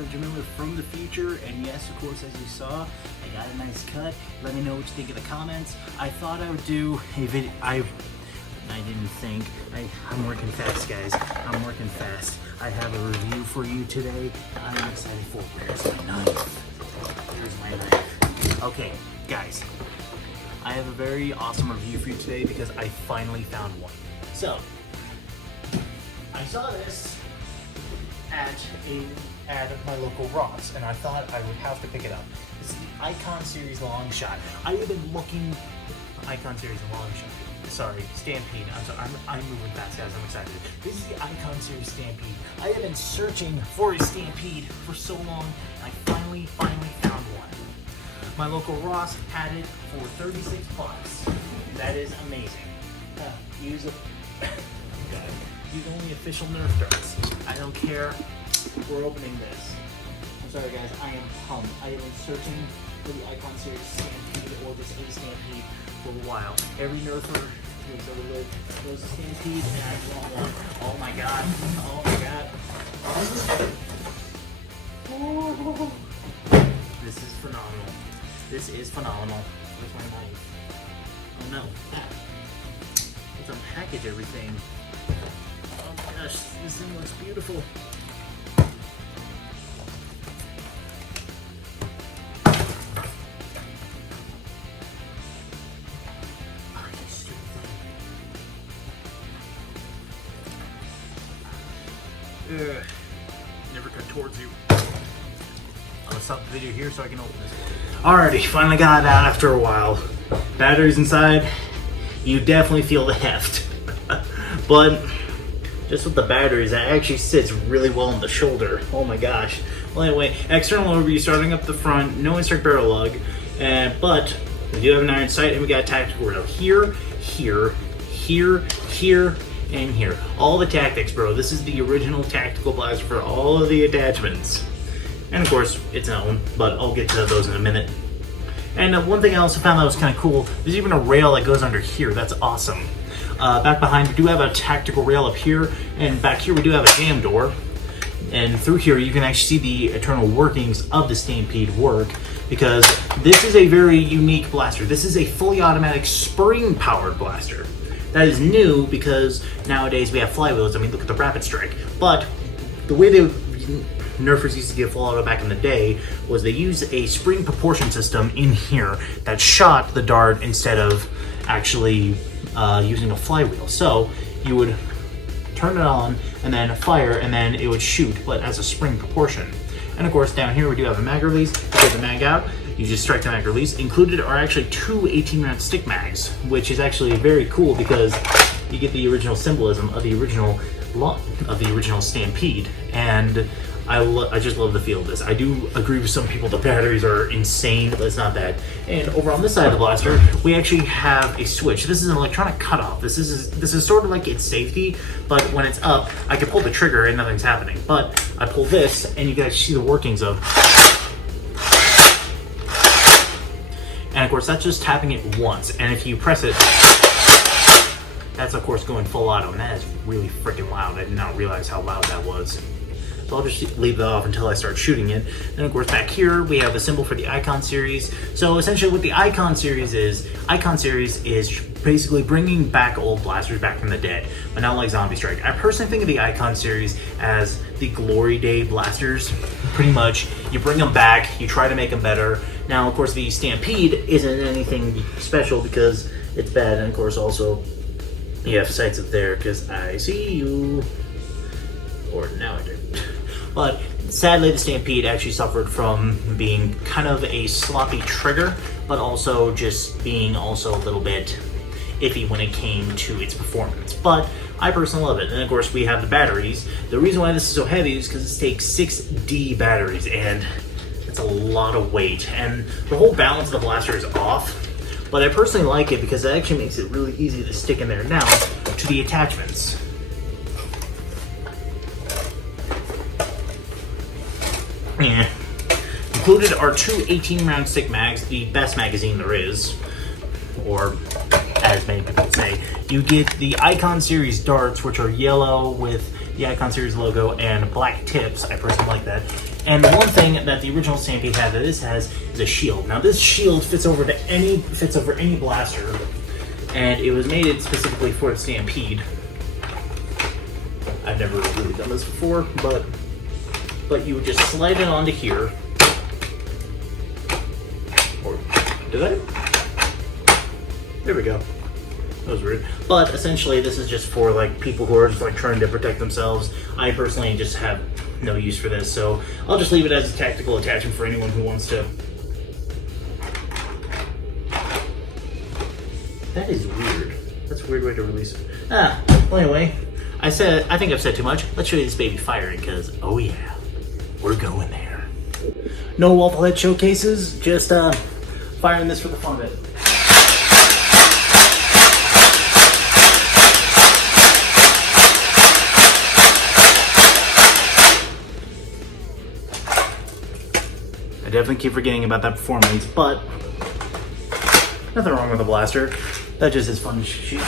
a gentleman from the future, and yes, of course, as you saw, I got a nice cut. Let me know what you think in the comments. I thought I would do a video. I didn't think. I'm working fast, guys. I'm working fast. I have a review for you today. I'm excited for it. Where's my knife? There's my knife. Okay, guys. I have a very awesome review for you today because I finally found one. So, I saw this at an ad of my local Ross, and I thought I would have to pick it up. This is the Icon Series Long Shot. I have been looking Icon Series Long Shot. Sorry, Stampede. I'm moving fast, guys. I'm excited. This is the Icon Series Stampede. I have been searching for a Stampede for so long, and I finally found one. My local Ross had it for 36 bucks. That is amazing. Use only official Nerf darts. I don't care. We're opening this. I'm sorry, guys. I am pumped. I have been searching for the Icon Series Stampede or this A Stampede for a while. Every Nerfer takes over the lid, knows a Stampede, and I want one. Oh my god. Oh my god. Oh. This is phenomenal. This is phenomenal. Where's my knife? Oh no. Let's unpackage everything. Oh my gosh, this thing looks beautiful. Never cut towards you. I'll stop the video here so I can open this one. Alrighty, finally got it out after a while. Batteries inside, you definitely feel the heft. But just with the batteries, that actually sits really well on the shoulder. Oh my gosh. Well anyway, external overview starting up the front, no insert barrel lug, but we do have an iron sight and we got a tactical rail here, here, here, here, and here. All the tactics, bro. This is the original tactical blaster for all of the attachments. And of course, its own, but I'll get to those in a minute. And one thing I also found that was kind of cool, there's even a rail that goes under here. That's awesome. Back behind, we do have a tactical rail up here, and back here we do have a jam door. And through here, you can actually see the internal workings of the Stampede work, because this is a very unique blaster. This is a fully automatic spring-powered blaster. That is new because nowadays we have flywheels. I mean, look at the Rapid Strike. But the way the Nerfers used to get full auto back in the day was they used a spring proportion system in here that shot the dart instead of actually using a flywheel. So you would turn it on and then fire and then it would shoot, but as a spring proportion. And of course down here we do have a mag release. You get the mag out, you just strike the mag release. Included are actually two 18-round stick mags, which is actually very cool because you get the original symbolism of the original Stampede. And I just love the feel of this. I do agree with some people the batteries are insane, but it's not that. And over on this side of the blaster, we actually have a switch. This is an electronic cutoff. This is sort of like its safety, but when it's up, I can pull the trigger and nothing's happening. But I pull this, and you guys see the workings of. And of course, that's just tapping it once. And if you press it, that's of course going full auto, and that is really freaking loud. I did not realize how loud that was. So I'll just leave that off until I start shooting it. And of course back here we have a symbol for the Icon Series. So essentially what the Icon Series is basically bringing back old blasters back from the dead, but not like Zombie Strike. I personally think of the Icon Series as the Glory Day blasters. Pretty much, you bring them back, you try to make them better. Now of course the Stampede isn't anything special because it's bad, and of course also you have sights up there because I see you. Or now I do. But sadly the Stampede actually suffered from being kind of a sloppy trigger, but also just being also a little bit iffy when it came to its performance. But I personally love it. And of course we have the batteries. The reason why this is so heavy is because it takes 6D batteries, and it's a lot of weight. And the whole balance of the blaster is off. But I personally like it because it actually makes it really easy to stick in there. Now to the attachments. Yeah. Included are two 18-round stick mags, the best magazine there is, or as many people say. You get the Icon Series darts, which are yellow with the Icon Series logo and black tips. I personally like that. And the one thing that the original Stampede had that this has is a shield. Now this shield fits over any blaster, and it was made specifically for the Stampede. I've never really done this before, but you would just slide it onto here. Or did I? There we go. That was weird. But essentially this is just for like people who are just like trying to protect themselves. I personally just have no use for this, so I'll just leave it as a tactical attachment for anyone who wants to. That is weird. That's a weird way to release it. Well anyway, I think I've said too much. Let's show you this baby firing, because oh yeah, we're going there. No waffle head showcases, just firing this for the fun of it. I definitely keep forgetting about that performance, but nothing wrong with the blaster. That just is fun to shoot.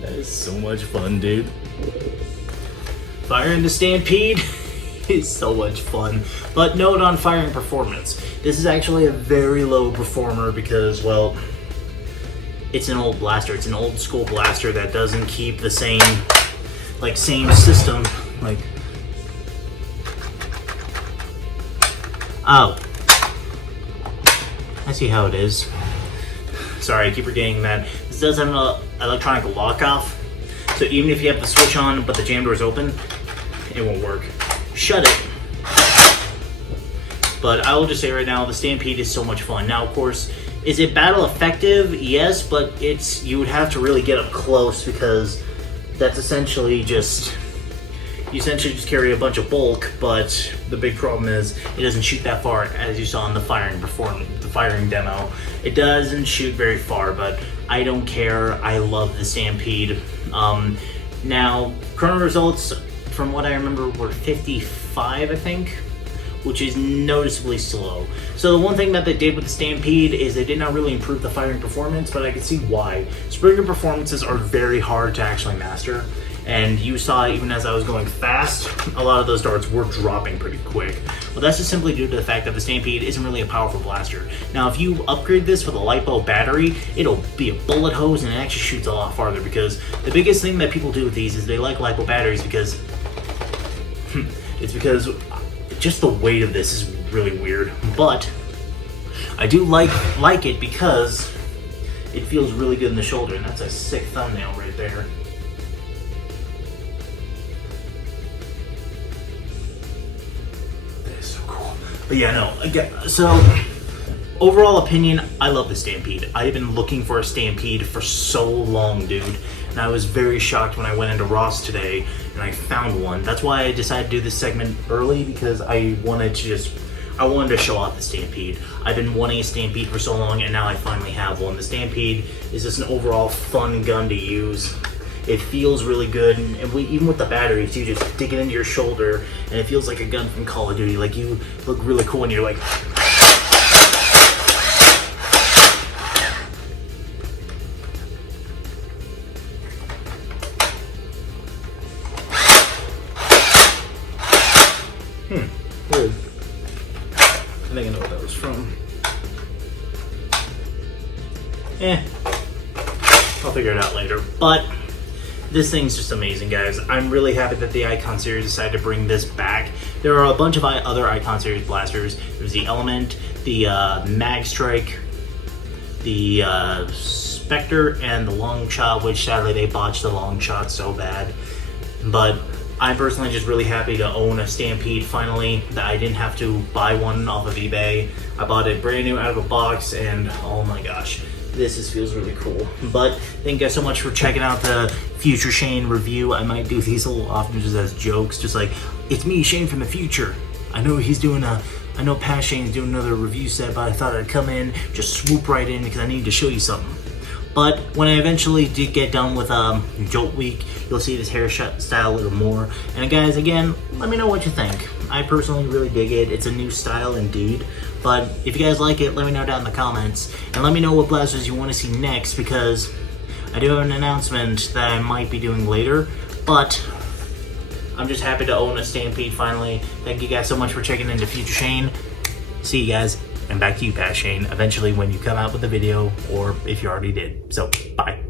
That is so much fun, dude. Firing the Stampede is so much fun. But note on firing performance. This is actually a very low performer because, well, it's an old blaster. It's an old school blaster that doesn't keep the same system. Like, oh, I see how it is. Sorry, I keep forgetting that this does have an electronic lock-off. So even if you have the switch on but the jam door is open, it won't work. Shut it. But I will just say right now, the Stampede is so much fun. Now, of course, is it battle effective? Yes, but you would have to really get up close because that's essentially just, you essentially just carry a bunch of bulk, but the big problem is it doesn't shoot that far, as you saw in the firing demo. It doesn't shoot very far, but I don't care. I love the Stampede. Now, current results, from what I remember, were 55, I think, which is noticeably slow. So the one thing that they did with the Stampede is they did not really improve the firing performance, but I can see why. Springer performances are very hard to actually master, and you saw even as I was going fast, a lot of those darts were dropping pretty quick. Well, that's just simply due to the fact that the Stampede isn't really a powerful blaster. Now, if you upgrade this with a LiPo battery, it'll be a bullet hose and it actually shoots a lot farther, because the biggest thing that people do with these is they like LiPo batteries because it's because just the weight of this is really weird. But I do like it because it feels really good in the shoulder, and that's a sick thumbnail right there. That is so cool. But yeah, no, again, so overall opinion, I love the Stampede. I've been looking for a Stampede for so long, dude. And I was very shocked when I went into Ross today and I found one. That's why I decided to do this segment early, because I wanted to show off the Stampede. I've been wanting a Stampede for so long, and now I finally have one. The Stampede is just an overall fun gun to use. It feels really good, and even with the batteries, you just dig it into your shoulder, and it feels like a gun from Call of Duty. Like, you look really cool, and you're like, weird. I think I know what that was from. I'll figure it out later. But this thing's just amazing, guys. I'm really happy that the Icon Series decided to bring this back. There are a bunch of other Icon Series blasters. There's the Element, the Mag Strike, the Spectre, and the Long Shot, which sadly they botched the Long Shot so bad. But I'm personally just really happy to own a Stampede finally, that I didn't have to buy one off of eBay. I bought it brand new out of a box, and oh my gosh, this just feels really cool. But thank you guys so much for checking out the Future Shane review. I might do these a little often just as jokes, just like, it's me, Shane from the future. I know Pat Shane's doing another review set, but I thought I'd come in, just swoop right in because I need to show you something. But when I eventually did get done with Jolt Week, you'll see this hairstyle a little more. And guys, again, let me know what you think. I personally really dig it. It's a new style indeed. But if you guys like it, let me know down in the comments. And let me know what blasters you want to see next, because I do have an announcement that I might be doing later. But I'm just happy to own a Stampede finally. Thank you guys so much for checking into Future Shane. See you guys. And back to you, Past Shane, eventually when you come out with a video, or if you already did. So, bye.